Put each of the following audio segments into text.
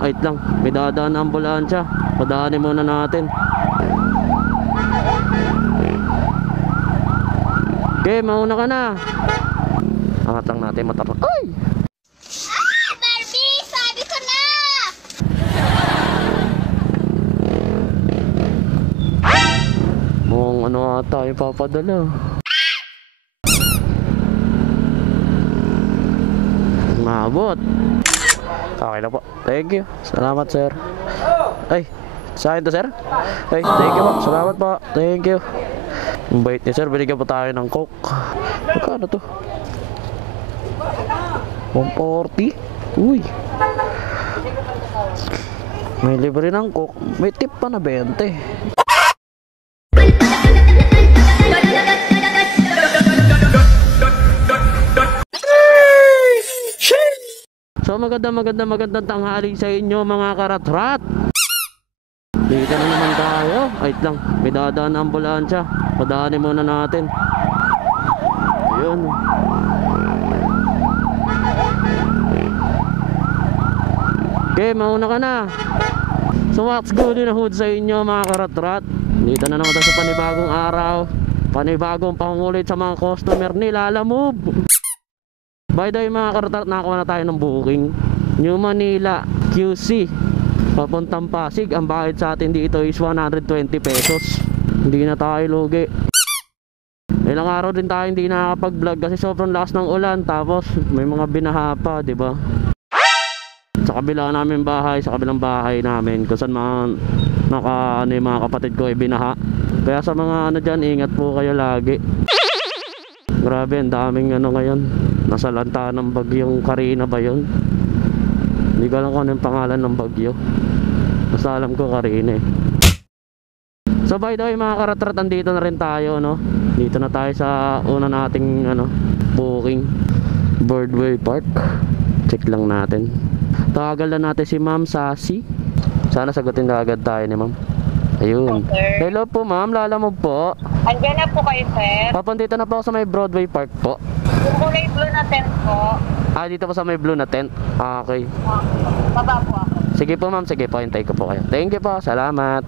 Wait lang, may dadaan na ambulansya. Padaanin muna natin. Okay, mauna ka na. Angat lang natin mata. Ay! Barbie! Sabi ko na! Mukhang ano ata yung papadala. Maabot. Okay na po. Thank you. Salamat, sir. Ay, sa akin to, sir? Ay, thank you po. Salamat po. Thank you. Ang bait niya, sir. Binigyan po tayo ng coke. Magkano to? 140? Uy. May libre ng coke. May tip pa na 20. So magandang tanghali sa inyo mga karatrat. Dito na naman tayo. Wait lang, may dadaan na ambulansya. Padaanin muna natin. Ayun. Okay, mauna ka na. So what's good in the hood sa inyo mga karatrat. Dito na naman tayo sa panibagong araw. Panibagong pangulit sa mga customer ni Lala Move. By the way mga karatrat, nakakuha na tayo ng booking. New Manila QC papuntang Pasig. Ang bayad sa atin dito is 120 pesos. Hindi na tayo lugi. Ilang araw din tayo hindi nakakapag-vlog kasi sobrang lakas ng ulan. Tapos may mga binaha pa, diba? Sa kabila namin bahay, sa kabilang bahay namin kung saan ano yung mga kapatid ko ay binaha. Kaya sa mga ano dyan, ingat po kayo lagi. Grabe, ang daming ano ngayon. Nasa lanta ng bagyong Karina ba yun? Hindi ko alam kung ano yung pangalan ng bagyo. Basta alam ko Karina eh. So by the way mga karatrat, andito na rin tayo, no? Dito na tayo sa una nating booking, Birdway Park. Check lang natin. Tawagan lang natin si Ma'am Sassy. Sana sagutin na agad tayo ni Ma'am. Ayun. Hello po Ma'am, Lala Move po. Andiyan na po kayo, sir. Papunta na po ako sa may Broadway Park po. Yung kulay blue na tent po. Ah, dito po sa may blue na tent. Ah, okay. Baba po ako. Sige po Ma'am, sige po, hintay ko po kayo. Thank you po, salamat.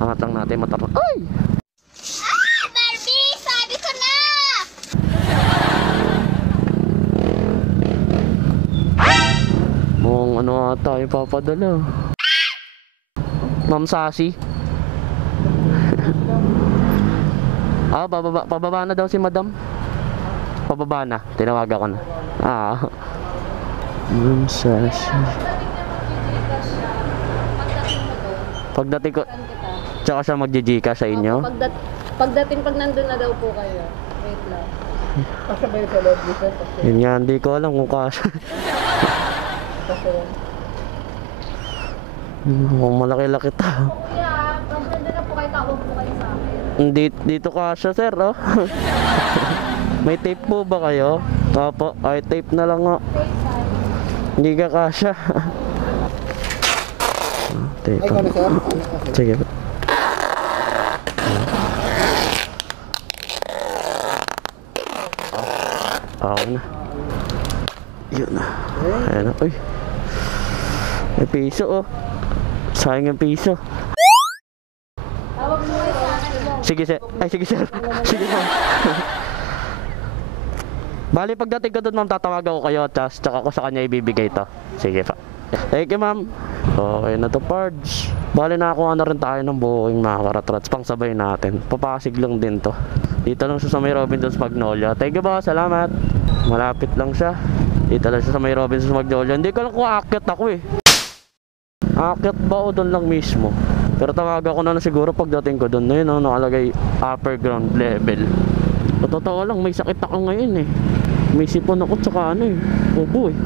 Angat lang natin mata. Ay! Barbie! Sabi ko na! Mukhang ano ata yung papadala. Ma'am Sassy. Ah, pababa na daw si Madam. Pababa na, tinawagan ko na. Ah. Ma'am Sassy. Pagdating ko, tsaka siya magji-gika sa inyo. Pagdating pag nandun na daw po kayo. Wait lang. Pasabay sa loob dito. Yun nga, hindi ko alam kung kasya. Mukhang malaki-laki ta. Kuya, pag nandun na po kayo, tawag po kayo sa akin. Dito kasya sir, oh. May tape po ba kayo? Opo, ay tape na lang oh. Hindi ka kasya. Tape. Sige po. Okay na. Yun na. Ayan na. Uy. May piso oh. Sayang yung piso. Tawag mo kayo sa akin. Sige sir. Ay sige sir. Sige sir. Bali pagdating ko doon ma'am, tatawagan ko kayo tsaka ko sa kanya ibibigay to. Sige pa. Thank you ma'am. Okay na to Pards. Bali nakakuha na rin tayo ng booking mga karatrats. Pang sabay natin. Papasig lang din to. Dito lang siya sa may Robinsons Magnolia. Thank you ba? Salamat. Malapit lang siya. Dito lang siya sa may Robinsons Magnolia. Hindi ko lang kung aakyat ako eh. Aakyat ba o doon lang mismo? Pero tawagan ko na siguro pagdating ko doon. Na yun, nakalagay upper ground level. Totoo lang, may sakit ako ngayon eh. May sipon ako tsaka ubo eh.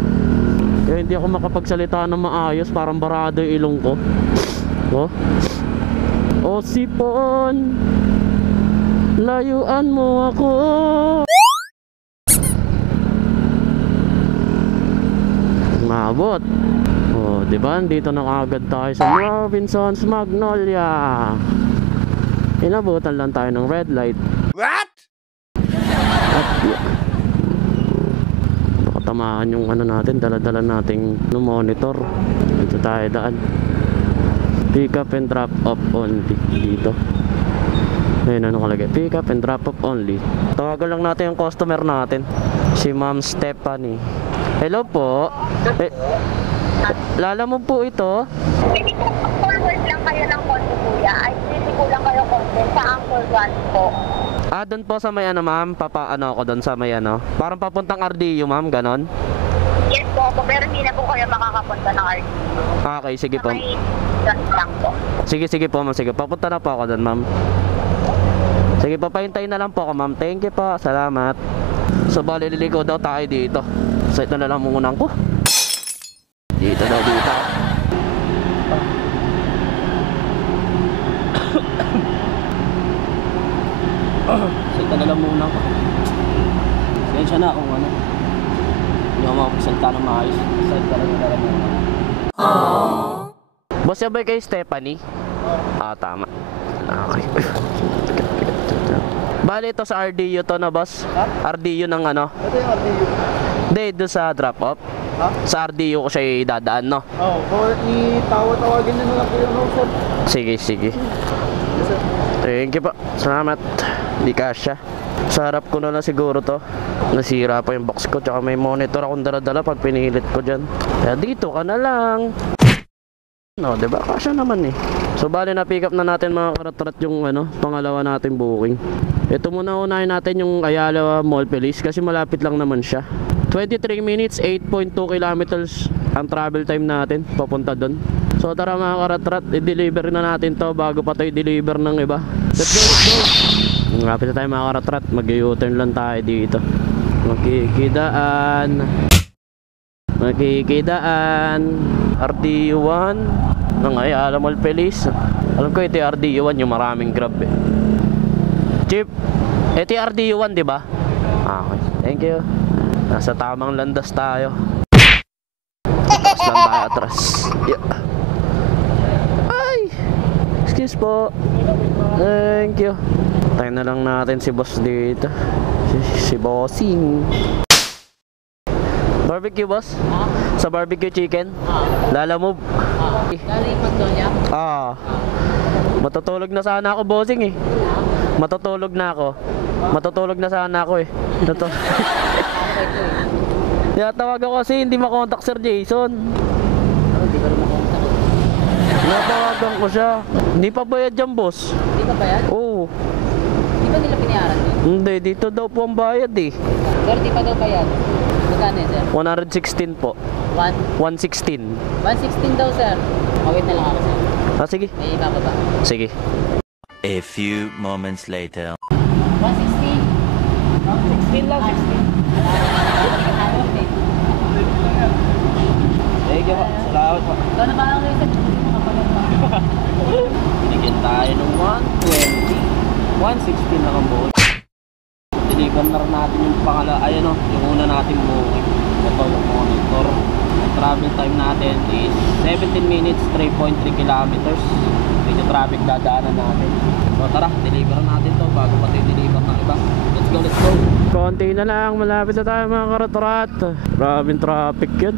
Kaya hindi ako makapagsalita ng maayos, parang barado yung ilong ko. Oh. O sipon, layuan mo ako. Maabot. Oh, di ba? Dito na kagad tayo sa Robinsons Magnolia. Inabutan lang tayo ng red light. What? Baka tamaan yung natin, dala-dala nating monitor. Dito tayo daan. Pick up and drop off only dito. Ayun, ano kalagay? Pick up and drop off only. Tawagan lang natin yung customer natin. Si Ma'am Stephanie. Hello po. Lala mo po ito? Pwede po forward lang kayo ng konti, kuya. Ay, pwede ko lang kayo konti sa Angkor 1 po. Ah, doon po sa may ano, ma'am. Ano ako doon sa may ano. Parang papuntang RDU, ma'am. Ganon. Yes po, pero hindi na po kayo makakapunta ng RD. Okay, sige po. May just lang po. Sige po, ma'am. Sige, papunta na po ako doon, ma'am. Sige, papahintayin na lang po ako, ma'am. Thank you po. Salamat. So, bali, liliko daw tayo dito. Site na lang muna ko. Dito daw, dito. Site na lang muna ko. Sensya na kung ano. Hindi ako makapagsalita ng maayos. Site na lang muna. Boss, yabay kay Stephanie? Ah, tama. Okay. Bali ito sa RDU to na, boss? RDU ng ano? Ito yung RDU. Hindi, doon sa drop-off. Ha? Sa RDU ko siya idadaan, no? Oo, tawagin nyo na lang po yung sir. Sige, sige. Yes, sir. Thank you po. Salamat. Di kasya. Sa harap ko na lang siguro to. Nasira pa yung box ko. Tsaka may monitor akong dala-dala pag pinilit ko dyan. Kaya dito ka na lang. No, diba? Kasya naman eh. So bali na pick up na natin mga karat-rat yung ano, pangalawa natin booking. Ito muna unahin natin yung Ayala Mall Police kasi malapit lang naman siya. 23 minutes, 8.2 kilometers ang travel time natin papunta doon. So tara mga karat-rat, i-deliver na natin to bago pa to i-deliver ng iba. Let's go, let's go! Malapit na tayo mga karat-rat, mag-u-turn lang tayo dito. Makikidaan RDU1 ng Ayala Mall Police. Alam ko ito yung RDU1, yung maraming grab eh. Chip, ito yung RDU1 diba? Okay, thank you. Nasa tamang landas tayo. Atras lang tayo, atras. Yeah. Ay! Excuse po. Thank you. Tayo na lang natin si boss dito. Si bossing. Barbecue, boss? Sa barbecue chicken? Lala move. Galing Magnolia? Matutulog na sana ako, bossing eh. Matutulog na sana ako eh. Tinatawag ako kasi hindi makontak Sir Jason. Hindi ko rin makontak. Natawagan ko siya. Hindi pa bayad dyan, boss. Hindi ka bayad? Oo. Di ba nila pinayaran yun? Hindi, dito daw po ang bayad eh. Sir, di pa daw bayad. Magkano yun, sir? 116 po. 116. 116 daw, sir. Wait na lang ako, sir. Ah, sige. May ibababa. Sige. A few moments later. 116. 16 lang, 16. Thank you po. Salamat po. Ikaw na ba ang reset? Binigyan tayo ng 120. 116 lang ang buhay. Deliver na rin natin yung ayun o, yung una nating buhay. Ito yung monitor. Ang travel time natin is 17 minutes, 3.3 kilometers. Medyo traffic dadaanan natin. So tara, deliver natin to bago pa tayo deliver ng iba. Let's go, let's go. Konti na lang, malapit na tayo mga karat-rat. Maraming traffic yun.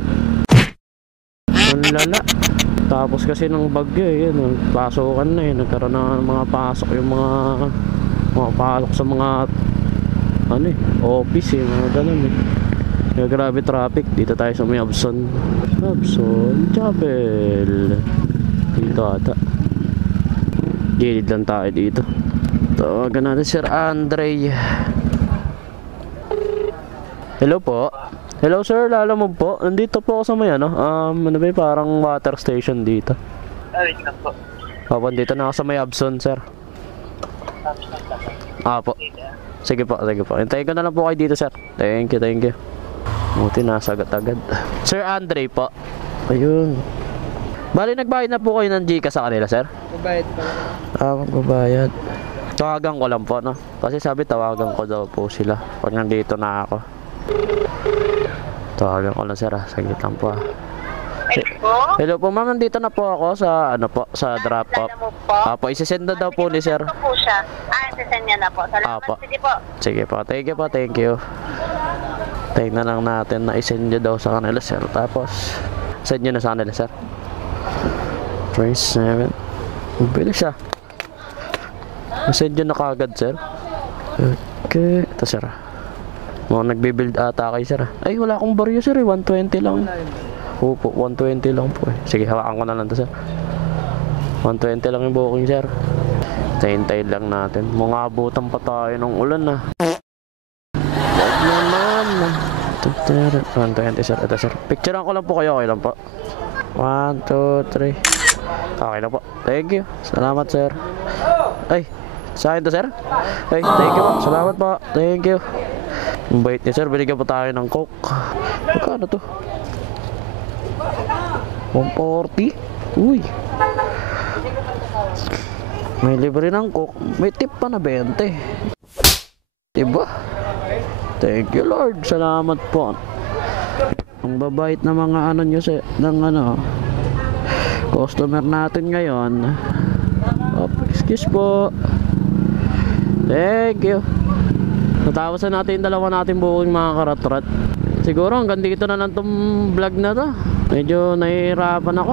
Ang lala. Tapos kasi ng bagyo eh, yun, pasukan na eh. Nagkaroon na ng mga pasok yung mga pasok sa mga ano eh, office eh, mga ganun eh. Kaya grabe traffic. Dito tayo sa may Abson Chapel. Dito ata. Gilid lang tayo dito. Tawagan natin Sir Andre. Hello po. Hello sir, lala mo po. Nandito po ako sa may ano ba yung parang water station dito. Ay, na po. Opo, dito na ako sa may Abson sir. Po. Sige po, sige po. Hintayin ko na lang po kayo dito sir. Thank you, thank you. Buti nasagot agad. Sir Andre po. Ayun. Bali nagbayad na po kayo ng Gcash sa kanila sir? Mabayad pa. Magbabayad. Tawagan ko lang po no. Kasi sabi tawagan ko daw po sila pag nandito na ako. Tawagan ko lang sir saglit lang po Hello? Hello po ma'am, nandito na po ako sa ano po, sa drop off. Lala mo po? Isesend na daw po ni sir. Ito po siya. Isesend niya na po. Salamat. Apo. Sige po. Sige po, thank you po, thank you. Tingnan lang natin na isend nyo daw sa kanila sir. Tapos send nyo na sa kanila sir. 37. Bilis siya. Masend yun na kagad, sir. Okay. Ito, sir. Mga nagbibuild ata kayo, sir. Ay, wala akong baryo, sir. 120 lang. Opo, 120 lang po eh. Sige, hawakan ko na lang to, sir. 120 lang yung booking, sir. Hintayin lang natin. Mga abutan pa tayo ng ulan na. Wag naman. 120, sir. Ito, sir. Picturean ko lang po kayo. Okay lang po. 1, 2, 3. Okay lang po. Thank you. Salamat, sir. Ay, sa akin to, sir? Ay, thank you po. Salamat po. Thank you. Ang bait niya, sir. Binigyan po tayo ng coke. Magkano to? 140? Uy. May libre ng coke. May tip pa na 20. Diba? Thank you, Lord. Salamat po. Ang babait na mga ano nyo sa, ng ano, customer natin ngayon. Oh, excuse po. Thank you. Natapos na natin yung dalawa natin booking, mga karatrat. Siguro hanggang dito na lang tong vlog na to. Medyo nahihirapan ako.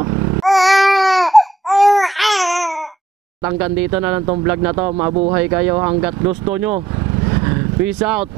Hanggang dito na lang tong vlog na to. Mabuhay kayo hanggat gusto nyo. Peace out.